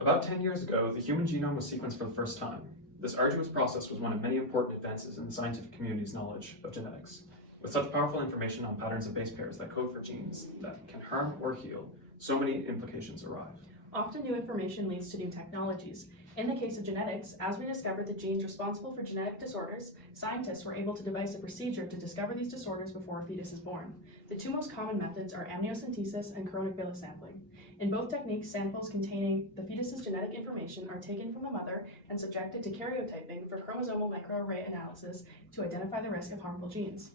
About 10 years ago, the human genome was sequenced for the first time. This arduous process was one of many important advances in the scientific community's knowledge of genetics. With such powerful information on patterns of base pairs that code for genes that can harm or heal, so many implications arrive. Often new information leads to new technologies. In the case of genetics, as we discovered the genes responsible for genetic disorders, scientists were able to devise a procedure to discover these disorders before a fetus is born. The two most common methods are amniocentesis and chorionic villus sampling. In both techniques, samples containing the fetus's genetic information are taken from the mother and subjected to karyotyping for chromosomal microarray analysis to identify the risk of harmful genes.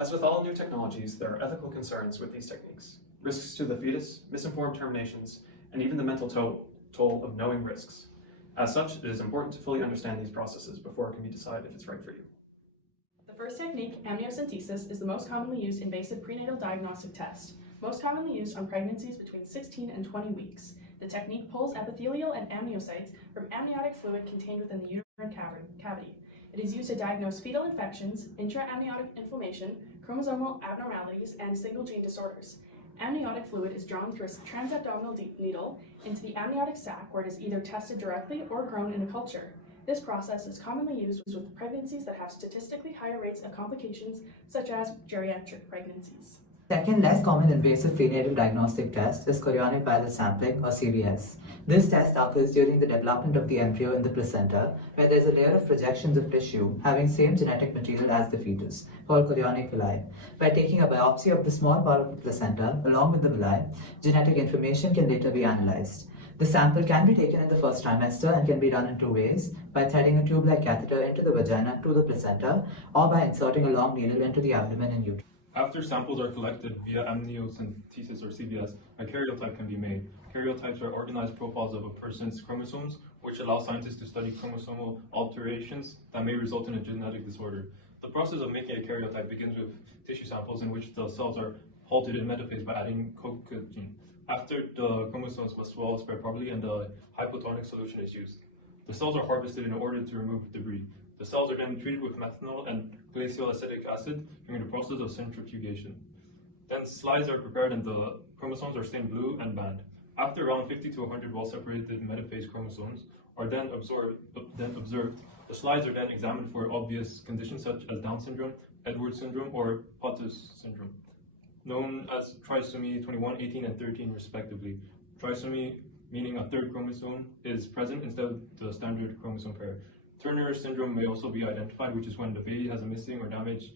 As with all new technologies, there are ethical concerns with these techniques. Risks to the fetus, misinformed terminations, and even the mental toll of knowing risks. As such, it is important to fully understand these processes before it can be decided if it's right for you. The first technique, amniocentesis, is the most commonly used invasive prenatal diagnostic test, most commonly used on pregnancies between 16 and 20 weeks. The technique pulls epithelial and amniocytes from amniotic fluid contained within the uterine cavity. It is used to diagnose fetal infections, intra-amniotic inflammation, chromosomal abnormalities, and single-gene disorders. Amniotic fluid is drawn through a transabdominal needle into the amniotic sac where it is either tested directly or grown in a culture. This process is commonly used with pregnancies that have statistically higher rates of complications, such as geriatric pregnancies. Second, less common invasive prenatal diagnostic test is chorionic villus sampling, or CVS. This test occurs during the development of the embryo in the placenta, where there is a layer of projections of tissue having same genetic material as the fetus, called chorionic villi. By taking a biopsy of the small part of the placenta along with the villi, genetic information can later be analyzed. The sample can be taken in the first trimester and can be done in two ways: by threading a tube-like catheter into the vagina to the placenta, or by inserting a long needle into the abdomen and uterus. After samples are collected via amniocentesis or CVS, a karyotype can be made. Karyotypes are organized profiles of a person's chromosomes, which allow scientists to study chromosomal alterations that may result in a genetic disorder. The process of making a karyotype begins with tissue samples in which the cells are halted in metaphase by adding coccogene. After the chromosomes must well spread properly and the hypotonic solution is used. The cells are harvested in order to remove debris. The cells are then treated with methanol and glacial acetic acid during the process of centrifugation. Then slides are prepared and the chromosomes are stained blue and banned. After around 50 to 100 well-separated metaphase chromosomes are then observed, the slides are then examined for obvious conditions such as Down syndrome, Edwards syndrome, or Potts syndrome, known as trisomy 21, 18, and 13 respectively. Trisomy meaning a third chromosome is present instead of the standard chromosome pair. Turner syndrome may also be identified, which is when the baby has a missing or damaged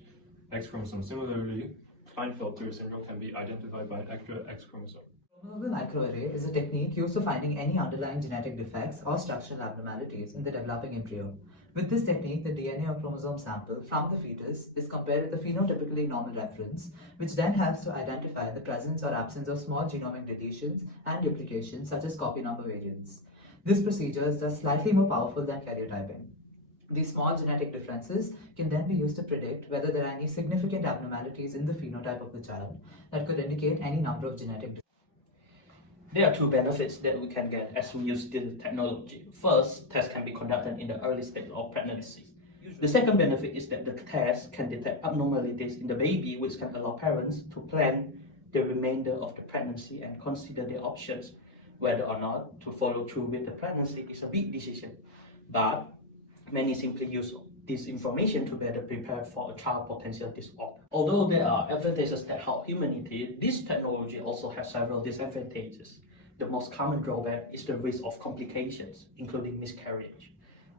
X chromosome. Similarly, Klinefelter syndrome can be identified by an extra X chromosome. Chromosomal microarray is a technique used for finding any underlying genetic defects or structural abnormalities in the developing embryo. With this technique, the DNA or chromosome sample from the fetus is compared with a phenotypically normal reference, which then helps to identify the presence or absence of small genomic deletions and duplications, such as copy number variants. This procedure is thus slightly more powerful than karyotyping. These small genetic differences can then be used to predict whether there are any significant abnormalities in the phenotype of the child that could indicate any number of genetic disorders. There are two benefits that we can get as we use this technology. First, tests can be conducted in the early stage of pregnancy. The second benefit is that the test can detect abnormalities in the baby, which can allow parents to plan the remainder of the pregnancy and consider their options. Whether or not to follow through with the pregnancy is a big decision, but many simply use this information to better prepare for a child potential disorder. Although there are advantages that help humanity, this technology also has several disadvantages. The most common drawback is the risk of complications, including miscarriage.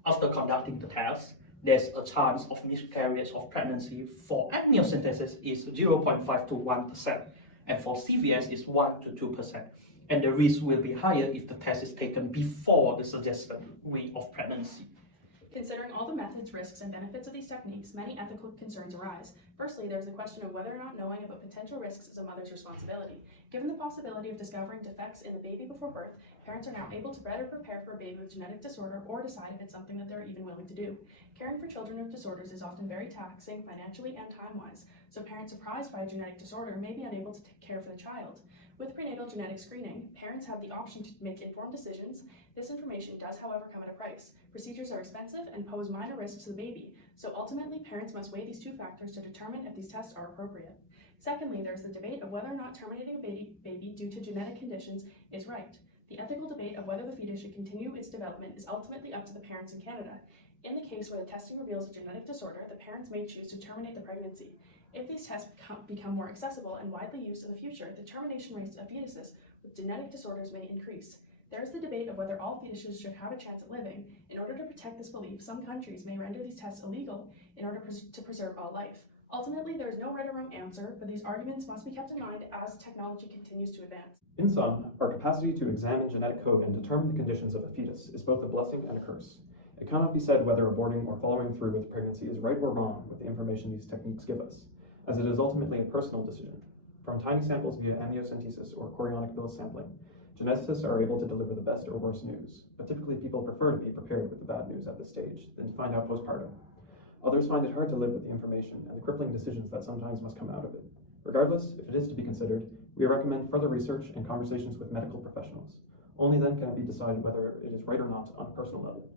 After conducting the test, there's a chance of miscarriage of pregnancy for amniocentesis is 0.5 to 1%, and for CVS is 1 to 2%. And the risk will be higher if the test is taken before the suggested week of pregnancy. Considering all the methods, risks, and benefits of these techniques, many ethical concerns arise. Firstly, there's the question of whether or not knowing about potential risks is a mother's responsibility. Given the possibility of discovering defects in the baby before birth, parents are now able to better prepare for a baby with genetic disorder or decide if it's something that they're even willing to do. Caring for children with disorders is often very taxing financially and time-wise, so parents surprised by a genetic disorder may be unable to take care for the child. With prenatal genetic screening, parents have the option to make informed decisions. This information does, however, come at a price. Procedures are expensive and pose minor risks to the baby, so ultimately parents must weigh these two factors to determine if these tests are appropriate. Secondly, there's the debate of whether or not terminating a baby due to genetic conditions is right. The The ethical debate of whether the fetus should continue its development is ultimately up to the parents in Canada. In the case where the testing reveals a genetic disorder, the parents may choose to terminate the pregnancy. If these tests become more accessible and widely used in the future, the termination rates of fetuses with genetic disorders may increase. There is the debate of whether all fetuses should have a chance at living. In order to protect this belief, some countries may render these tests illegal in order to preserve all life. Ultimately, there is no right or wrong answer, but these arguments must be kept in mind as technology continues to advance. In sum, our capacity to examine genetic code and determine the conditions of a fetus is both a blessing and a curse. It cannot be said whether aborting or following through with pregnancy is right or wrong with the information these techniques give us, as it is ultimately a personal decision. From tiny samples via amniocentesis or chorionic villus sampling, geneticists are able to deliver the best or worst news, but typically people prefer to be prepared with the bad news at this stage than to find out postpartum. Others find it hard to live with the information and the crippling decisions that sometimes must come out of it. Regardless, if it is to be considered, we recommend further research and conversations with medical professionals. Only then can it be decided whether it is right or not on a personal level.